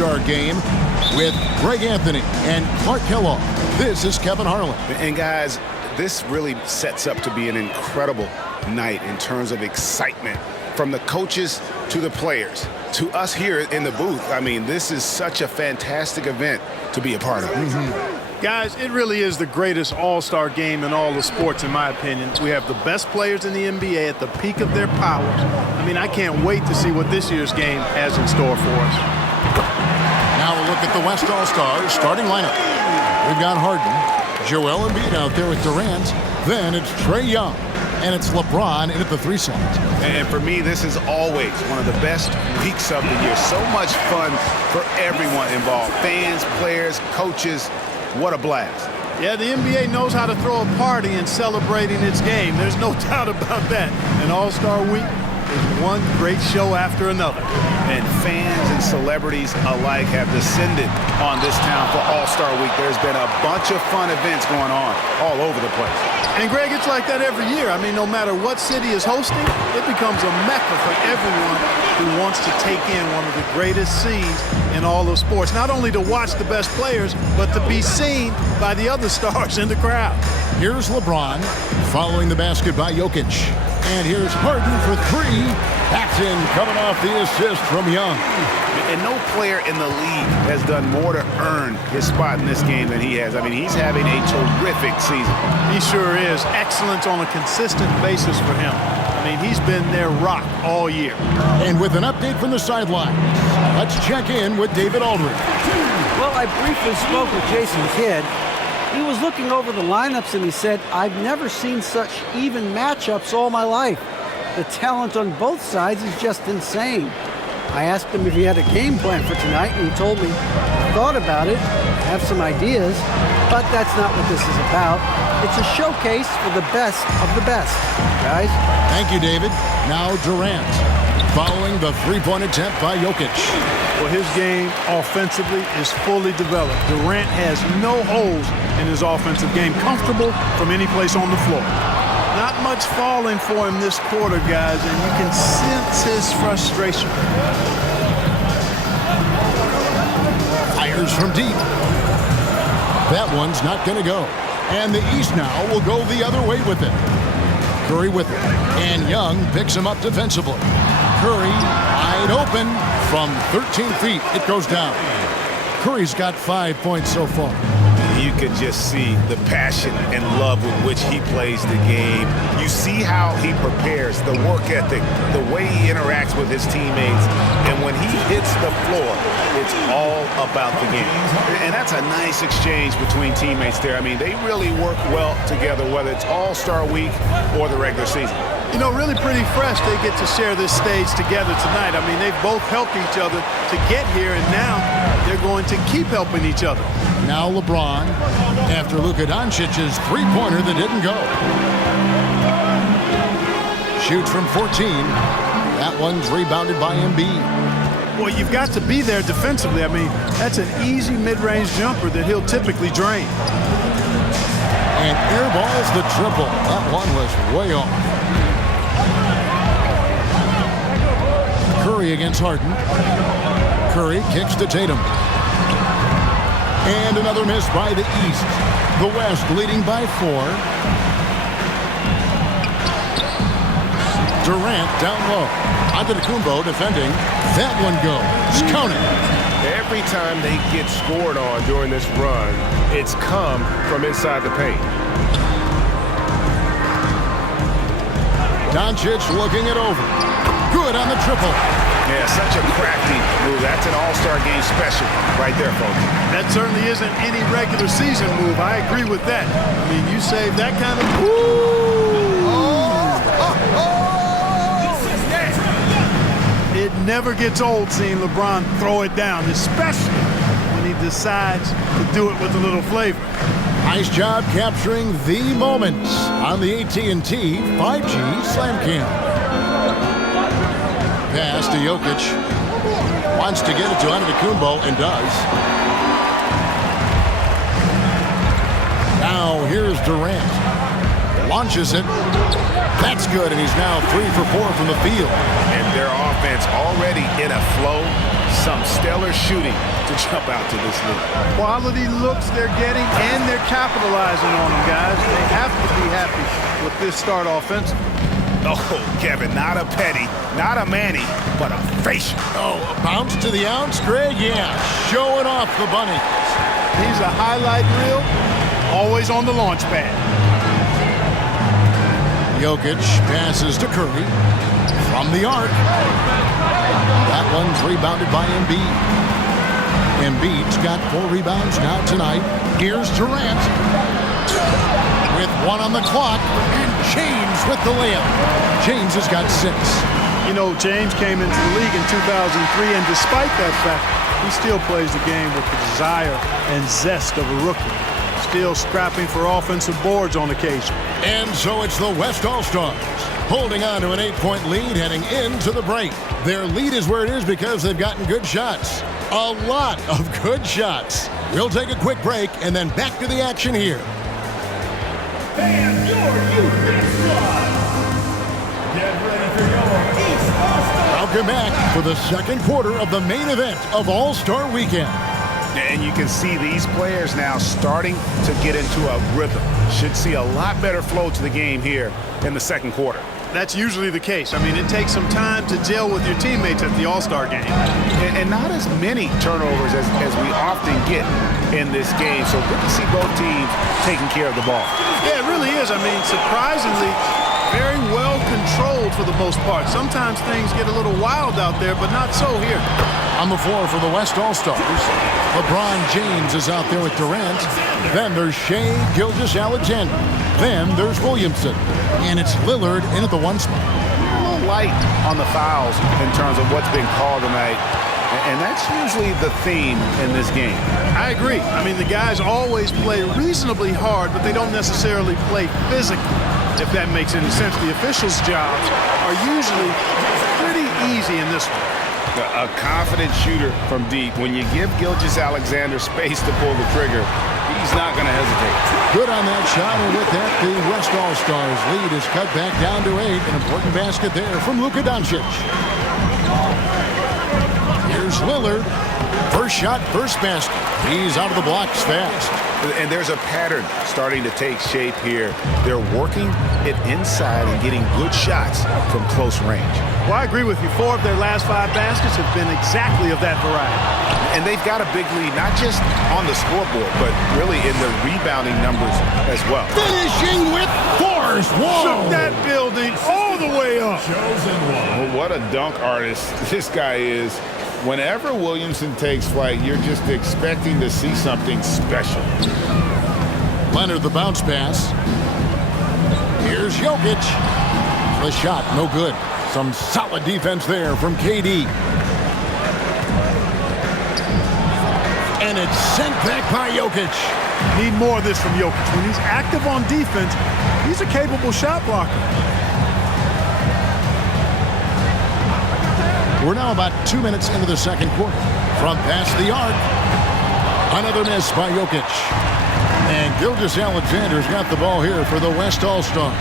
All-Star Game with Greg Anthony and Clark Kellogg. This is Kevin Harlan. And guys, this really sets up to be an incredible night in terms of excitement from the coaches to the players to us here in the booth. I mean, this is such a fantastic event to be a part of. Guys, it really is the greatest all-star game in all the sports, in my opinion. We have the best players in the NBA at the peak of their powers. I mean, I can't wait to see what this year's game has in store for us. Now a look at the West All-Stars starting lineup. We've got Harden, Joel Embiid out there with Durant. Then it's Trae Young, and it's LeBron in at the 3 slot. And for me, this is always one of the best weeks of the year. So much fun for everyone involved. Fans, players, coaches. What a blast. Yeah, the NBA knows how to throw a party in celebrating its game. There's no doubt about that. And All-Star Week is one great show after another. And fans and celebrities alike have descended on this town for All-Star Week. There's been a bunch of fun events going on all over the place. And, Greg, it's like that every year. I mean, no matter what city is hosting, it becomes a mecca for everyone who wants to take in one of the greatest scenes in all of sports. Not only to watch the best players, but to be seen by the other stars in the crowd. Here's LeBron following the basket by Jokic. And here's Harden for 3. That's in, coming off the assist from Young. And no player in the league has done more to earn his spot in this game than he has. I mean, he's having a terrific season. He sure is. Excellence on a consistent basis for him. I mean, he's been their rock all year. And with an update from the sideline, let's check in with David Aldridge. Well, I briefly spoke with Jason Kidd. He was looking over the lineups and he said, I've never seen such even matchups all my life. The talent on both sides is just insane. I asked him if he had a game plan for tonight, and he told me he thought about it, have some ideas, but that's not what this is about. It's a showcase for the best of the best, guys. Thank you, David. Now Durant, following the 3-point attempt by Jokic. Well, his game offensively is fully developed. Durant has no holes in his offensive game, comfortable from any place on the floor. Not much falling for him this quarter, guys, and you can sense his frustration. Fires from deep. That one's not going to go. And the East now will go the other way with it. Curry with it. And Young picks him up defensively. Curry wide open from 13 feet. It goes down. Curry's got 5 points so far. You can just see the passion and love with which he plays the game. You see how he prepares, the work ethic, the way he interacts with his teammates. And when he hits the floor, it's all about the game. And that's a nice exchange between teammates there. I mean, they really work well together, whether it's All-Star Week or the regular season. You know, really pretty fresh they get to share this stage together tonight. I mean, they've both helped each other to get here, and now they're going to keep helping each other. Now LeBron, after Luka Doncic's 3-pointer that didn't go. Shoots from 14. That one's rebounded by Embiid. Well, you've got to be there defensively. I mean, that's an easy mid-range jumper that he'll typically drain. And airballs the triple. That one was way off. Curry against Harden. Curry kicks to Tatum. And another miss by the East. The West leading by 4. Durant down low. Antetokounmpo defending. That one goes. Counting. Every time they get scored on during this run, it's come from inside the paint. Doncic looking it over. Good on the triple. Yeah, such a crafty move. That's an All-Star Game special right there, folks. That certainly isn't any regular season move. I agree with that. I mean, you save that kind of... It never gets old seeing LeBron throw it down, especially when he decides to do it with a little flavor. Nice job capturing the moment on the AT&T 5G Slam Cam. Pass to Jokic. Wants to get it to Antetokounmpo and does. Now here's Durant. Launches it. That's good, and he's now 3 for 4 from the field. And their offense already in a flow, some stellar shooting to jump out to this league. Quality looks they're getting, and they're capitalizing on them, guys. They have to be happy with this start offensively. Oh, Kevin, not a Petty, not a Manny, but a facial. Oh, a bounce to the ounce, Greg? Yeah, showing off the bunny. He's a highlight reel, always on the launch pad. Jokic passes to Curry from the arc. That one's rebounded by Embiid. Embiid's got 4 rebounds now tonight. Here's Durant with 1 on the clock, and James with the layup. James has got 6. You know, James came into the league in 2003, and despite that fact, he still plays the game with the desire and zest of a rookie. Still scrapping for offensive boards on occasion. And so it's the West All-Stars holding on to an 8-point lead heading into the break. Their lead is where it is because they've gotten good shots. A lot of good shots. We'll take a quick break and then back to the action here. And your Youth Squad. Get ready for your East All-Star. Welcome back for the second quarter of the main event of All-Star Weekend. And you can see these players now starting to get into a rhythm. Should see a lot better flow to the game here in the second quarter. That's usually the case. I mean, it takes some time to gel with your teammates at the All-Star game. And not as many turnovers as we often get in this game. So good to see both teams taking care of the ball. Yeah, it really is. I mean, surprisingly, very well controlled for the most part. Sometimes things get a little wild out there, but not so here. On the floor for the West All-Stars, LeBron James is out there with Durant. Then there's Shai Gilgeous-Alexander. Then there's Williamson. And it's Lillard in at the 1 spot. A little light on the fouls in terms of what's been called tonight. And that's usually the theme in this game. I agree. I mean, the guys always play reasonably hard, but they don't necessarily play physically, if that makes any sense. The officials' jobs are usually pretty easy in this one. A confident shooter from deep. When you give Gilgeous-Alexander space to pull the trigger, he's not going to hesitate. Good on that shot, and with that, the West All-Stars lead is cut back down to 8. An important basket there from Luka Doncic. Here's Lillard. First shot, first basket. He's out of the blocks fast. And there's a pattern starting to take shape here. They're working it inside and getting good shots from close range. Well, I agree with you. 4 of their last 5 baskets have been exactly of that variety. And they've got a big lead, not just on the scoreboard, but really in the rebounding numbers as well. Finishing with force. Whoa! Shook that building all the way up. Chosen one. Well, what a dunk artist this guy is. Whenever Williamson takes flight, you're just expecting to see something special. Leonard the bounce pass. Here's Jokic. The shot, no good. Some solid defense there from KD. And it's sent back by Jokic. Need more of this from Jokic. When he's active on defense, he's a capable shot blocker. We're now about 2 minutes into the second quarter. From past the arc, another miss by Jokic. And Gilgeous-Alexander's got the ball here for the West All-Stars.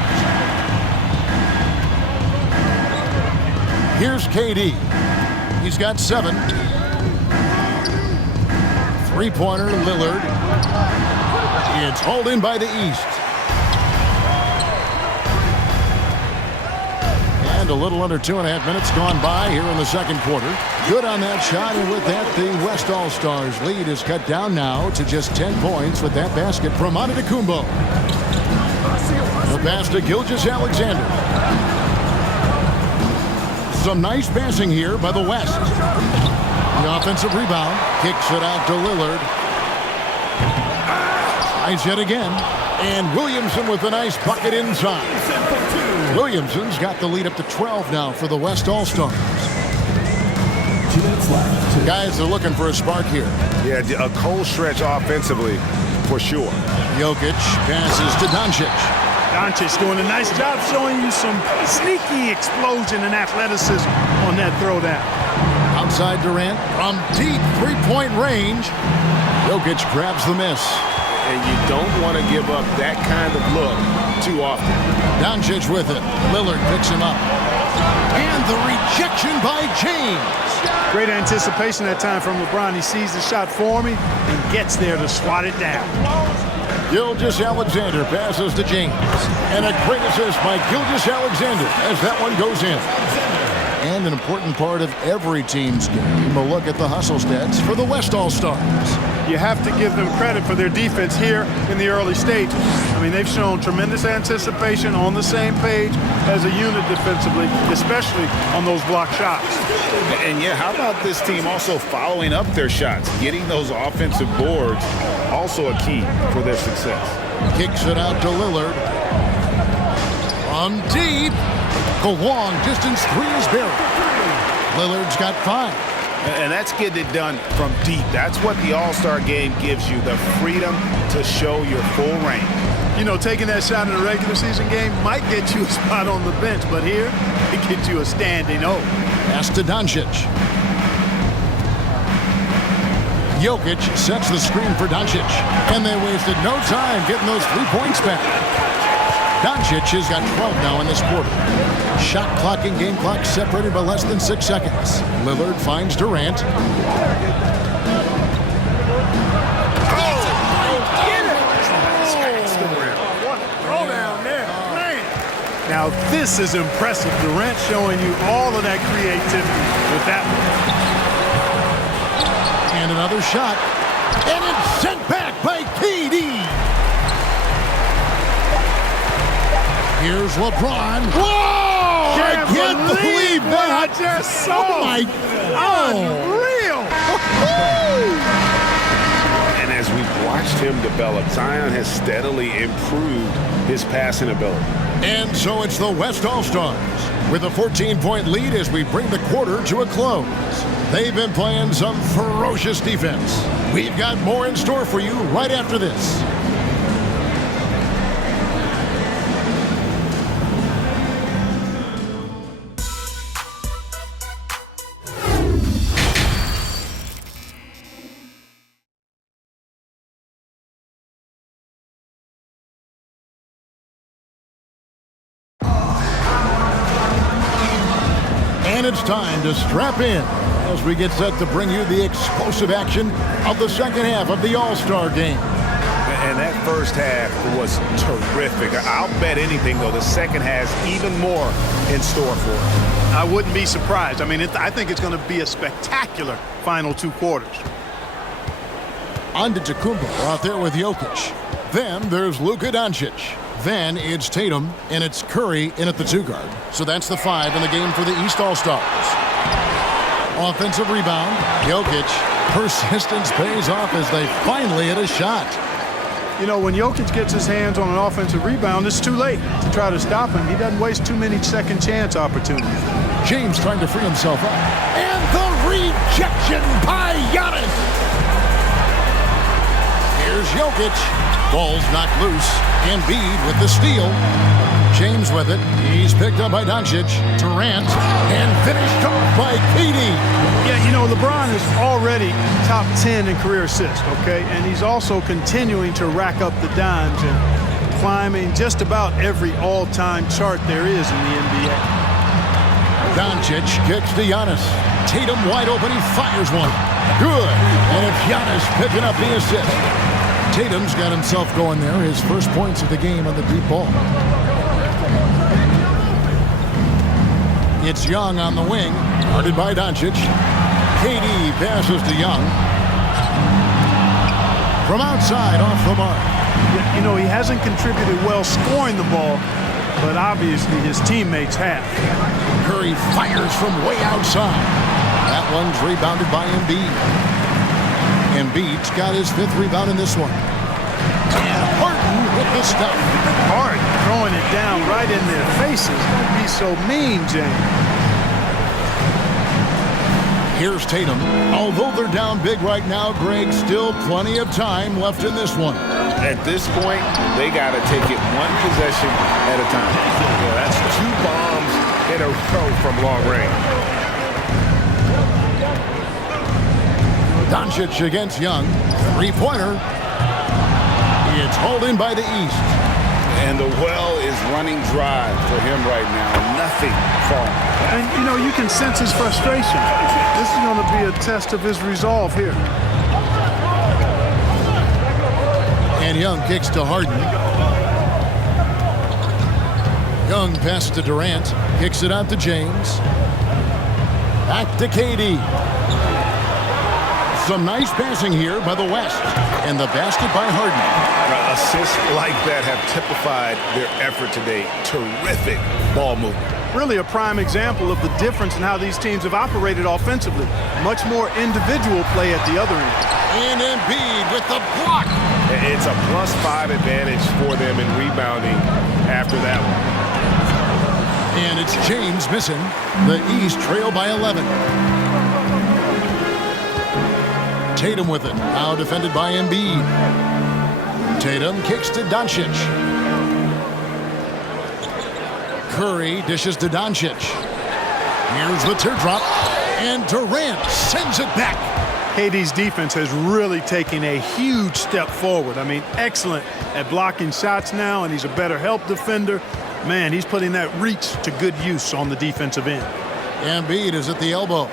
Here's KD. He's got 7. Three-pointer, Lillard. It's hauled in by the East. And a little under 2.5 minutes gone by here in the second quarter. Good on that shot, and with that, the West All-Stars lead is cut down now to just 10 points with that basket from Antetokounmpo. The pass to Gilgeous-Alexander. Some nice passing here by the West. The offensive rebound, kicks it out to Lillard. Tries yet again, and Williamson with a nice bucket inside. Williamson's got the lead up to 12 now for the West All-Stars. 2 minutes left. Guys are looking for a spark here. Yeah, a cold stretch offensively for sure. Jokic passes to Doncic. Doncic doing a nice job showing you some sneaky explosion and athleticism on that throwdown. Outside Durant from deep three-point range. Jokic grabs the miss. And you don't want to give up that kind of look too often. Doncic with it. Lillard picks him up. And the rejection by James. Great anticipation that time from LeBron. He sees the shot forming and gets there to swat it down. Gilgeous-Alexander passes to James. And a great assist by Gilgeous-Alexander as that one goes in. And an important part of every team's game, a look at the hustle stats for the West All-Stars. You have to give them credit for their defense here in the early stages. I mean, they've shown tremendous anticipation, on the same page as a unit defensively, especially on those block shots. And yeah, how about this team also following up their shots, getting those offensive boards, also a key for their success. Kicks it out to Lillard. From deep. The long distance three is buried. Lillard's got 5. And that's getting it done from deep. That's what the All-Star game gives you, the freedom to show your full range. You know, taking that shot in a regular season game might get you a spot on the bench, but here, it gets you a standing O. Pass to Doncic. Jokic sets the screen for Doncic. And they wasted no time getting those 3 points back. Doncic has got 12 now in this quarter. Shot clock and game clock separated by less than 6 seconds. Lillard finds Durant. Now this is impressive. Durant showing you all of that creativity with that one. And another shot. And it's sent back by KD. Here's LeBron. Whoa! I can't believe what I that. just saw. Oh, my God. Unreal. And as we've watched him develop, Zion has steadily improved his passing ability. And so it's the West All-Stars with a 14-point lead as we bring the quarter to a close. They've been playing some ferocious defense. We've got more in store for you right after this. And it's time to strap in as we get set to bring you the explosive action of the second half of the All-Star game. And that first half was terrific. I'll bet anything, though, the second has even more in store for it. I wouldn't be surprised. I mean, I think it's going to be a spectacular final 2 quarters. Antetokounmpo out there with Jokic. Then there's Luka Doncic. Then it's Tatum, and it's Curry in at the 2 guard. So that's the 5 in the game for the East All-Stars. Offensive rebound, Jokic. Persistence pays off as they finally hit a shot. You know, when Jokic gets his hands on an offensive rebound, it's too late to try to stop him. He doesn't waste too many second chance opportunities. James trying to free himself up. And the rejection by Giannis. Here's Jokic. Ball's knocked loose. Embiid with the steal. James with it. He's picked up by Doncic. Durant. And finished off by KD. Yeah, you know, LeBron is already top 10 in career assists, okay? And he's also continuing to rack up the dimes and climbing just about every all-time chart there is in the NBA. Doncic kicks to Giannis. Tatum wide open. He fires one. Good. And it's Giannis picking up the assist. Tatum's got himself going there. His first points of the game on the deep ball. It's Young on the wing. Guarded by Doncic. KD passes to Young. From outside, off the mark. You know, he hasn't contributed well scoring the ball, but obviously his teammates have. Curry fires from way outside. That one's rebounded by Embiid. Embiid's got his 5th rebound in this one. And Harden with the stuff. Harden throwing it down right in their faces. Don't be so mean, James. Here's Tatum. Although they're down big right now, Greg, still plenty of time left in this one. At this point, they got to take it one possession at a time. Yeah, that's 2 bombs in a row from long range. Doncic against Young. 3-pointer. It's hauled in by the East. And the well is running dry for him right now. Nothing falling. And, you know, you can sense his frustration. This is going to be a test of his resolve here. And Young kicks to Harden. Young passes to Durant. Kicks it out to James. Back to KD. Some nice passing here by the West. And the basket by Harden. Assists like that have typified their effort today. Terrific ball movement. Really a prime example of the difference in how these teams have operated offensively. Much more individual play at the other end. And Embiid with the block. It's a +5 advantage for them in rebounding after that one. And it's James missing. The East trail by 11. Tatum with it. Now defended by Embiid. Tatum kicks to Doncic. Curry dishes to Doncic. Here's the teardrop. And Durant sends it back. KD's defense has really taken a huge step forward. I mean, excellent at blocking shots now, and he's a better help defender. Man, he's putting that reach to good use on the defensive end. Embiid is at the elbow.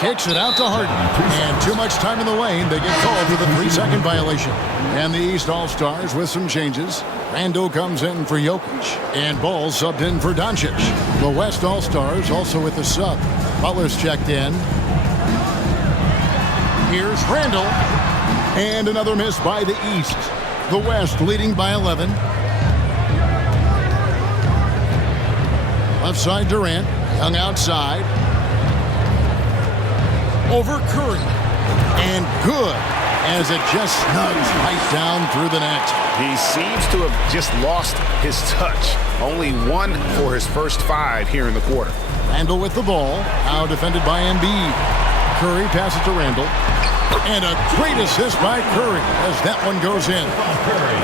Kicks it out to Harden. And too much time in the lane. They get called for the 3-second violation. And the East All-Stars with some changes. Randle comes in for Jokic. And Ball subbed in for Doncic. The West All-Stars also with the sub. Butler's checked in. Here's Randle. And another miss by the East. The West leading by 11. Left side Durant. Young outside. Over Curry. And good as it just snugs right down through the net. He seems to have just lost his touch. Only 1 for his first 5 here in the quarter. Randle with the ball. Now defended by Embiid. Curry passes to Randle. And a great assist by Curry as that one goes in.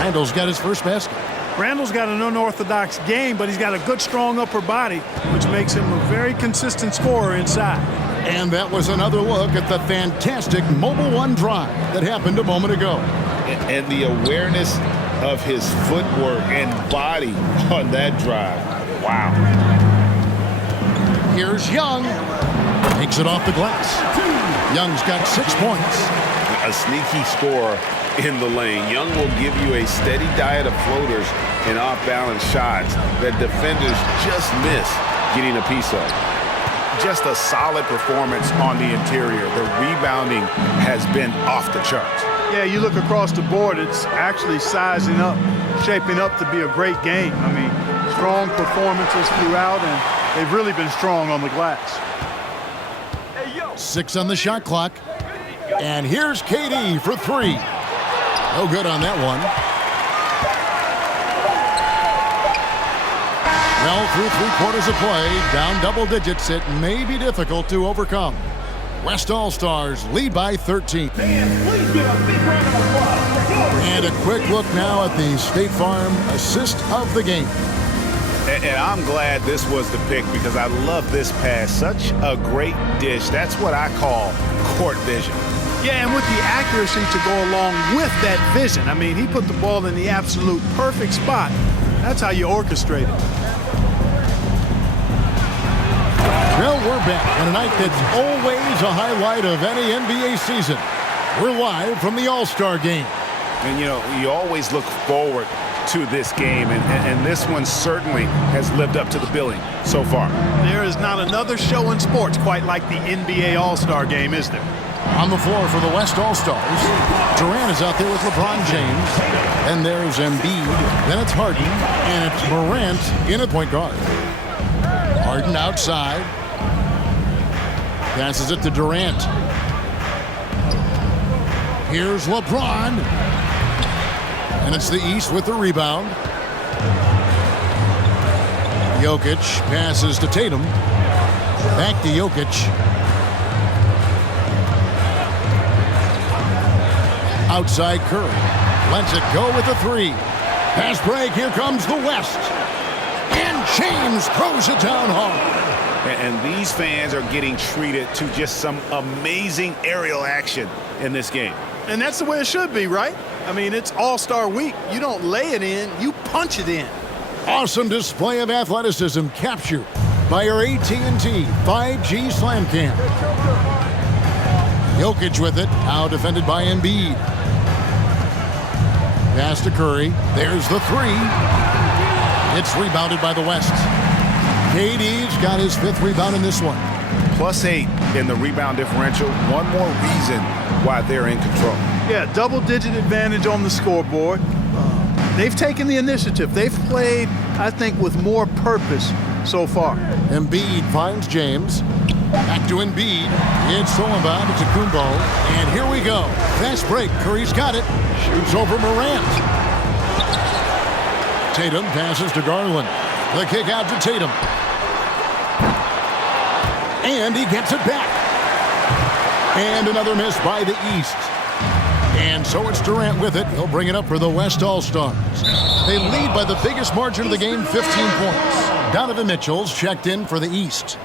Randle's got his first basket. Randle's got an unorthodox game, but he's got a good, strong upper body, which makes him a very consistent scorer inside. And that was another look at the fantastic Mobile One drive that happened a moment ago. And the awareness of his footwork and body on that drive. Wow. Here's Young. Takes it off the glass. Young's got 6 points. A sneaky scorer in the lane. Young will give you a steady diet of floaters and off-balance shots that defenders just miss getting a piece of. Just a solid performance on the interior. The rebounding has been off the charts. Yeah, you look across the board, it's actually sizing up, shaping up to be a great game. I mean, strong performances throughout, and they've really been strong on the glass. 6 on the shot clock. And here's KD for 3. No good on that one. Well, through 3 quarters of play, down double digits, it may be difficult to overcome. West All-Stars lead by 13. Please give a big round of applause. And a quick look now at the State Farm assist of the game. And I'm glad this was the pick because I love this pass. Such a great dish. That's what I call court vision. Yeah, and with the accuracy to go along with that vision. I mean, he put the ball in the absolute perfect spot. That's how you orchestrate it. Well, we're back on a night that's always a highlight of any NBA season. We're live from the All-Star game. And, you know, you always look forward to this game, and this one certainly has lived up to the billing so far. There is not another show in sports quite like the NBA All-Star game, is there? On the floor for the West All-Stars, Durant is out there with LeBron James. Then there's Embiid. Then it's Harden. And it's Morant in at point guard. Harden outside. Passes it to Durant. Here's LeBron. And it's the East with the rebound. Jokic passes to Tatum. Back to Jokic. Outside Curry. Lets it go with the 3. Pass break. Here comes the West. And James throws it down hard. And these fans are getting treated to just some amazing aerial action in this game. And that's the way it should be, right? I mean, it's All-Star Week. You don't lay it in, you punch it in. Awesome display of athleticism captured by our AT&T 5G Slam Cam. Jokic with it, now defended by Embiid. Pass to Curry. There's the three. It's rebounded by the West. KD's got his 5th rebound in this one. +8 in the rebound differential. One more reason why they're in control. Yeah, double-digit advantage on the scoreboard. They've taken the initiative. They've played, I think, with more purpose so far. Embiid finds James. Back to Embiid. It's Solomon to Kumbo. And here we go. Fast break. Curry's got it. Shoots over Morant. Tatum passes to Garland. The kick out to Tatum. And he gets it back. And another miss by the East. And so it's Durant with it. He'll bring it up for the West All-Stars. They lead by the biggest margin of the game, 15 points. Donovan Mitchell's checked in for the East.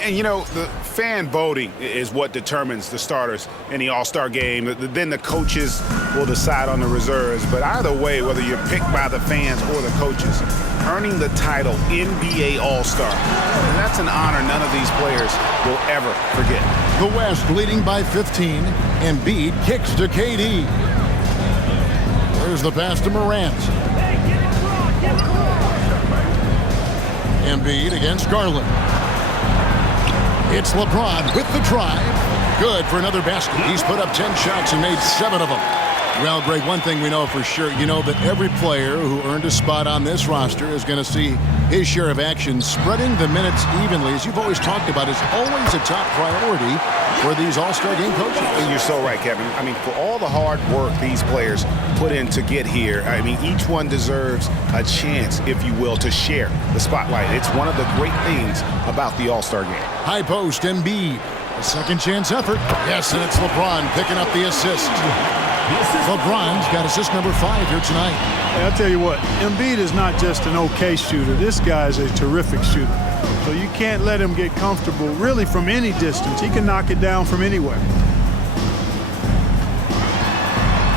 And, you know, the fan voting is what determines the starters in the All-Star game. Then the coaches will decide on the reserves. But either way, whether you're picked by the fans or the coaches, earning the title NBA All-Star, and that's an honor none of these players will ever forget. The West leading by 15. Embiid kicks to KD. There's the pass to Morant. Embiid against Garland. It's LeBron with the drive. Good for another basket. He's put up 10 shots and made 7 of them. Well, Greg, one thing we know for sure, you know that every player who earned a spot on this roster is going to see his share of action. Spreading the minutes evenly, as you've always talked about, is always a top priority for these All-Star game coaches. And you're so right, Kevin. I mean, for all the hard work these players put in to get here, I mean, each one deserves a chance, if you will, to share the spotlight. It's one of the great things about the All-Star game. High post, Embiid. A second chance effort. Yes, and it's LeBron picking up the assist. LeBron's got assist number 5 here tonight. Hey, I'll tell you what, Embiid is not just an okay shooter. This guy is a terrific shooter. So you can't let him get comfortable really from any distance. He can knock it down from anywhere.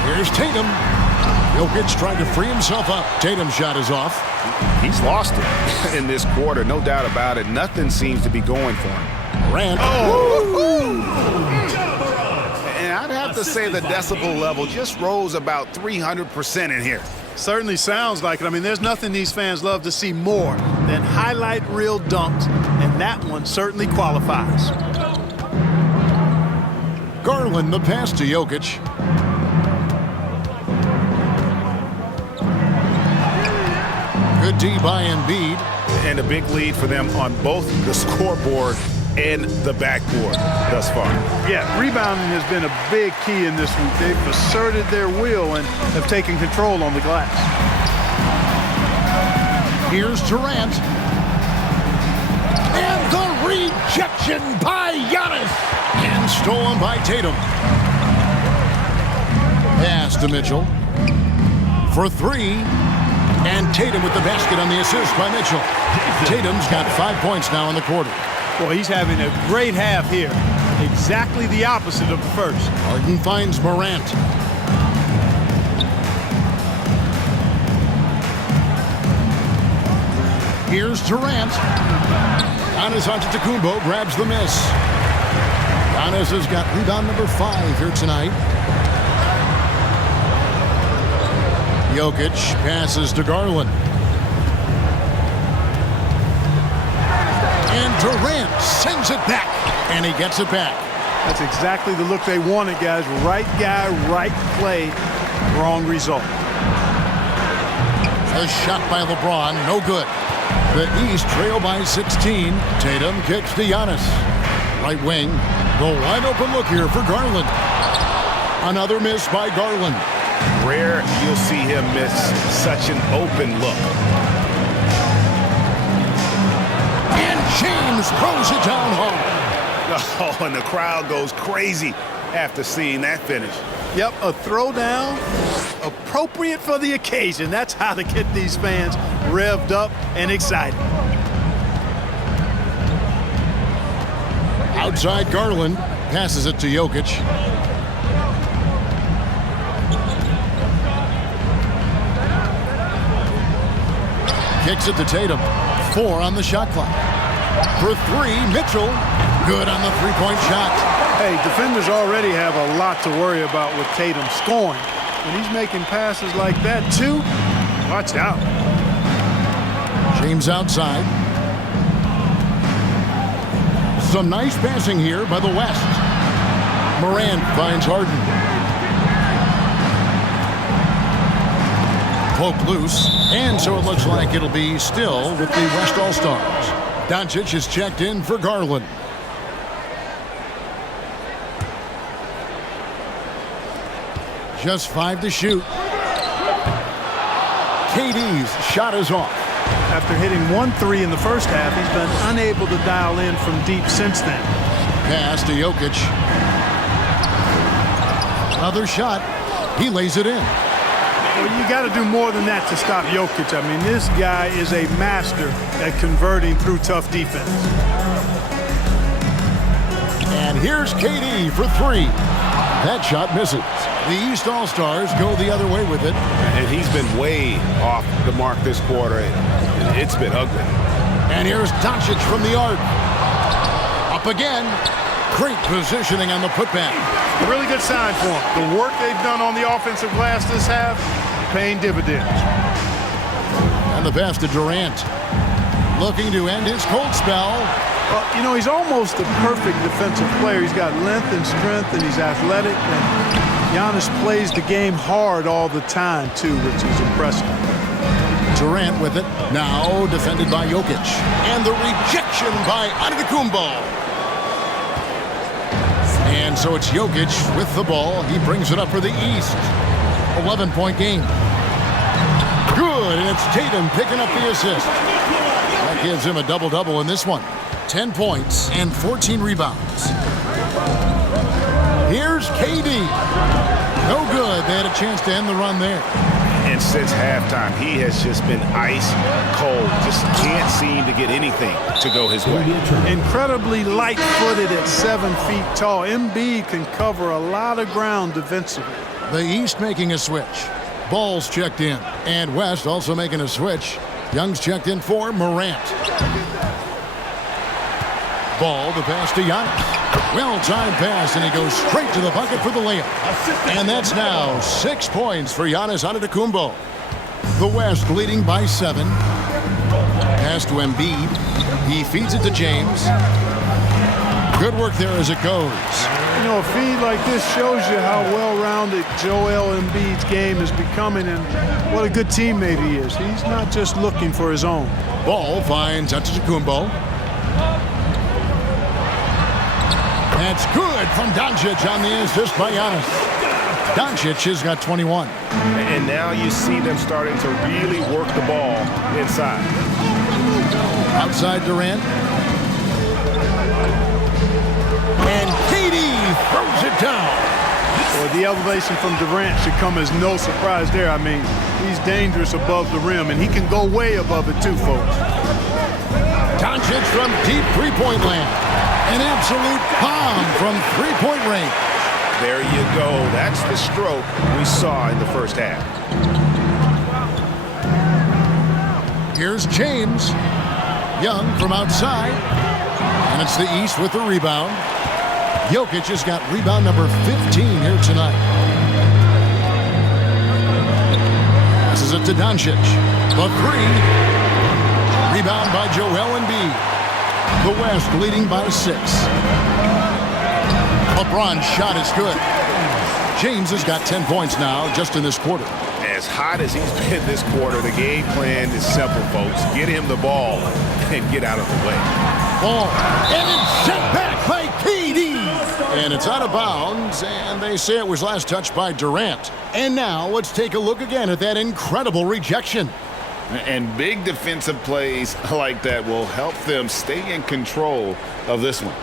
Here's Tatum. Jokic trying to free himself up. Tatum's shot is off. He's lost it in this quarter, no doubt about it. Nothing seems to be going for him. Morant. And I'd have to say the decibel level just rose about 300% in here. Certainly sounds like it. I mean, there's nothing these fans love to see more than highlight reel dunks, and that one certainly qualifies. Garland, the pass to Jokic. Good D by Embiid. And a big lead for them on both the scoreboard and the backboard thus far. Yeah, rebounding has been a big key in this week. They've asserted their will and have taken control on the glass. Here's Durant. And the rejection by Giannis. And stolen by Tatum. Pass to Mitchell. For 3. And Tatum with the basket on the assist by Mitchell. Tatum's got 5 points now in the quarter. Well, he's having a great half here. Exactly the opposite of the first. Harden finds Morant. Here's Durant. Giannis Antetokounmpo grabs the miss. Giannis has got rebound number 5 here tonight. Jokic passes to Garland. And Durant sends it back. And he gets it back. That's exactly the look they wanted, guys. Right guy, right play, wrong result. A shot by LeBron, no good. The East trail by 16. Tatum kicks to Giannis. Right wing. The wide open look here for Garland. Another miss by Garland. Rare you'll see him miss such an open look. And James throws it down hard. Oh, and the crowd goes crazy after seeing that finish. Yep, a throwdown appropriate for the occasion. That's how to get these fans revved up and excited. Outside Garland passes it to Jokic. Kicks it to Tatum. 4 on the shot clock. For 3, Mitchell. Good on the three-point shot. Hey, defenders already have a lot to worry about with Tatum scoring. When he's making passes like that, too, watch out. James outside. Some nice passing here by the West. Morant finds Harden. Poke loose, and so it looks like it'll be still with the West All-Stars. Doncic is checked in for Garland. Just 5 to shoot. KD's shot is off. After hitting 1 3 in the first half, he's been unable to dial in from deep since then. Pass to Jokic. Another shot. He lays it in. Well, you got to do more than that to stop Jokic. I mean, this guy is a master at converting through tough defense. And here's KD for 3. That shot misses. The East All-Stars go the other way with it. And he's been way off the mark this quarter. It's been ugly. And here's Doncic from the arc. Up again. Great positioning on the putback. A really good sign for him. The work they've done on the offensive glass this half, paying dividends. And the pass to Durant. Looking to end his cold spell. Well, you know, he's almost the perfect defensive player. He's got length and strength, and he's athletic. And Giannis plays the game hard all the time, too, which is impressive. Durant with it. Now defended by Jokic. And the rejection by Antetokounmpo. And so it's Jokic with the ball. He brings it up for the East. 11-point game. Good, and it's Tatum picking up the assist. That gives him a double-double in this one. 10 points and 14 rebounds. Here's KD. No good. They had a chance to end the run there. And since halftime, he has just been ice cold. Just can't seem to get anything to go his way. Incredibly light-footed at 7 feet tall. Embiid can cover a lot of ground defensively. The East making a switch. Ball's checked in. And West also making a switch. Young's checked in for Morant. Ball, the pass to Giannis. Well-timed pass, and he goes straight to the bucket for the layup. And that's now 6 points for Giannis Antetokounmpo. The West leading by 7. Pass to Embiid. He feeds it to James. Good work there as it goes. You know, a feed like this shows you how well-rounded Joel Embiid's game is becoming and what a good teammate he is. He's not just looking for his own. Ball finds Antetokounmpo. That's good from Doncic on the assist by Giannis. Doncic has got 21. And now you see them starting to really work the ball inside. Outside Durant. And KD throws it down. Well, the elevation from Durant should come as no surprise there. I mean, he's dangerous above the rim, and he can go way above it too, folks. Doncic from deep three-point land. An absolute bomb from three-point range. There you go. That's the stroke we saw in the first half. Here's James. Young from outside. And it's the East with the rebound. Jokic has got rebound number 15 here tonight. Passes it to Doncic. The 3. Rebound by Joel Embiid. The West leading by 6. LeBron's shot is good. James has got 10 points now just in this quarter. As hot as he's been this quarter, the game plan is simple, folks. Get him the ball and get out of the way. Ball. And it's sent back by KD. And it's out of bounds, and they say it was last touched by Durant. And now let's take a look again at that incredible rejection. And big defensive plays like that will help them stay in control of this one.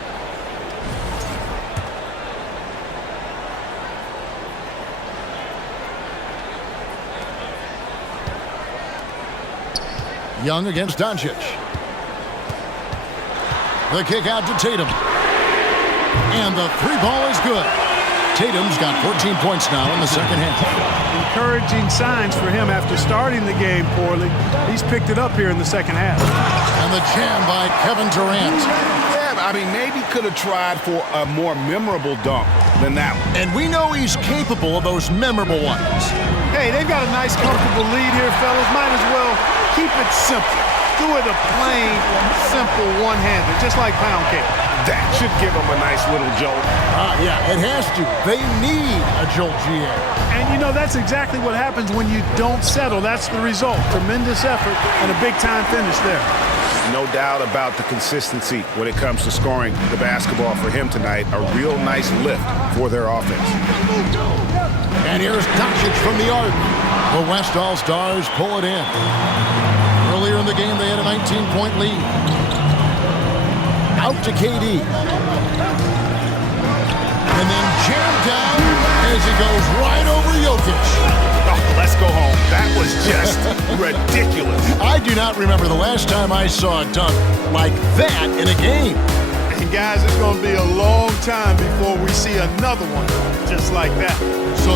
Young against Doncic. The kick out to Tatum. And the 3 ball is good. Tatum's got 14 points now in the second half. Encouraging signs for him after starting the game poorly. He's picked it up here in the second half. And the jam by Kevin Durant. Yeah, I mean, maybe could have tried for a more memorable dunk than that one. And we know he's capable of those memorable ones. Hey, they've got a nice, comfortable lead here, fellas. Might as well keep it simple. Do it a plain, simple one-hander, just like pound cake. That should give them a nice little jolt. Yeah, it has to. They need a jolt, GA. And, you know, that's exactly what happens when you don't settle. That's the result. Tremendous effort and a big-time finish there. No doubt about the consistency when it comes to scoring the basketball for him tonight. A real nice lift for their offense. And here's Doncic from the arc. The West All-Stars pull it in. Earlier in the game, they had a 19-point lead. Out to KD. And then jammed down as he goes right over Jokic. Oh, let's go home. That was just ridiculous. I do not remember the last time I saw a dunk like that in a game. And, guys, it's going to be a long time before we see another one just like that. So